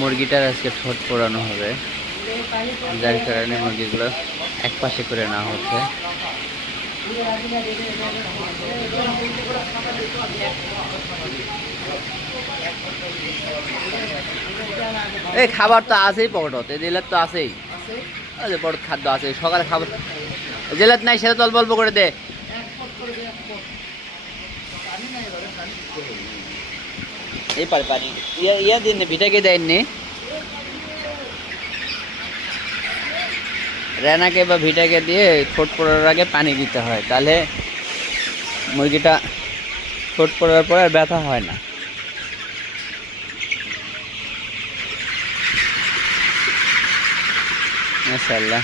মুরগিটার আজকে ঠোঁট পোড়ানো হবে। যার কারণে মুরগিগুলো এক পাশে করে নেওয়া হচ্ছে। এই খাবার তো আছেই পকেটত, এই জেলার তো আছেই। বড় খাদ্য আছে, সকালে খাবার জেলাত নাই, সেটা তো অল্প অল্প করে দে। এই পানি ইয়া ইয়া দিন ভিটাকে দেননি রেনাকে বা ভিটাকে দিয়ে ঠোঁট পড়ার আগে পানি দিতে হয়। তাহলে মুরগিটা ঠোঁট পড়ার পরে আর ব্যথা হয় না। মাশাআল্লাহ।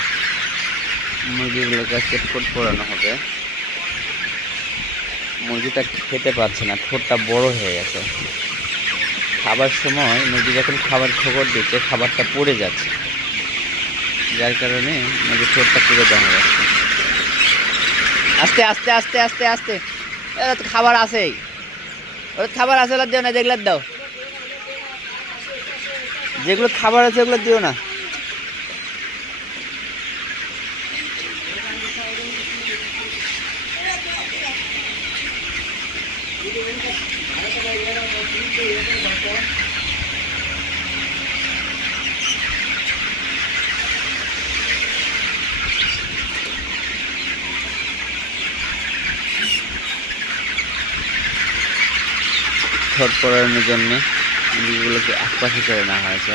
মুরগিগুলোকে আজকে ঠোঁট পড়ানো হবে। মুরগিটা খেতে পারছে না, ঠোঁটটা বড় হয়ে গেছে। খাবার সময় মুরগি যখন খাবার খবর দিচ্ছে, খাবারটা পড়ে যাচ্ছে। যার কারণে মুরগির ঠোঁটটা পুরো দেখা যাচ্ছে আস্তে আস্তে আস্তে আস্তে আস্তে। খাবার আসেই খাবার আসে ওগুলো দিও না যেগুলো দাও। যেগুলো খাবার আছে ওগুলো দিও না। ঠোঁট পড়ানোর জন্য মুরগিগুলোকে একপাশে করে নেওয়া হয়েছে।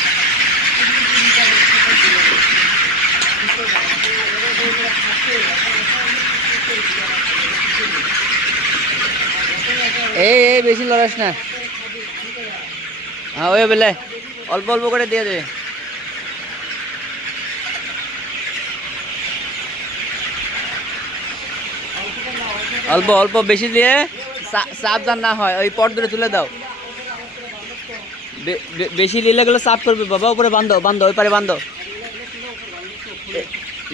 এই এই, বেশি লড়াস না। হ্যাঁ ওই বেলে, অল্প অল্প করে দিয়ে দেবে অল্প অল্প বেশি দিয়ে যান না হয়, ওই পট ধরে তুলে দাও। বেশি নিলে গেলে চাপ করবে বাবা, উপরে বান্ধো বান্ধো ওই পারে বান্ধো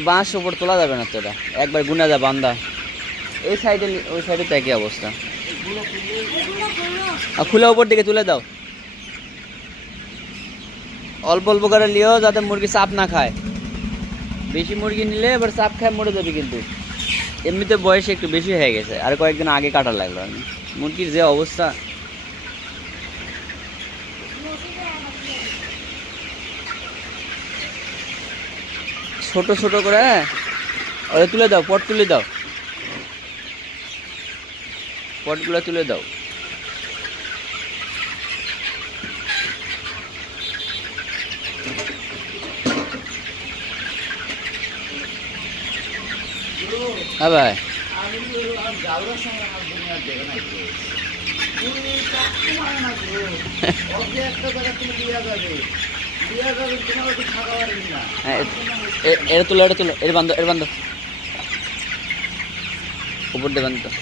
বাঁশ উপর তোলা যাবে না তো একবার গুনা যা বান্ধা এই সাইডে ওই সাইডে তো একই অবস্থা। আর খুলে উপর দিকে তুলে দাও। অল্প অল্প করে নিও যাতে মুরগি চাপ না খায়। বেশি মুরগি নিলে এবার চাপ খায় মরে যাবে কিন্তু। এমনিতে বয়স একটু বেশি হয়ে গেছে। আর কয়েকদিন আগে কাটা লাগল আমি। মুরগির যে অবস্থা। ছোট ছোট করে হ্যাঁ তুলে দাও, পট তুলে দাও। পটগুলো তুলে দাও। হ্যাঁ ভাই। হ্যাঁ, এ- এ- এটা তুলো এটা তুলো এর বান্ধব এর উপর দিয়ে বান্ধব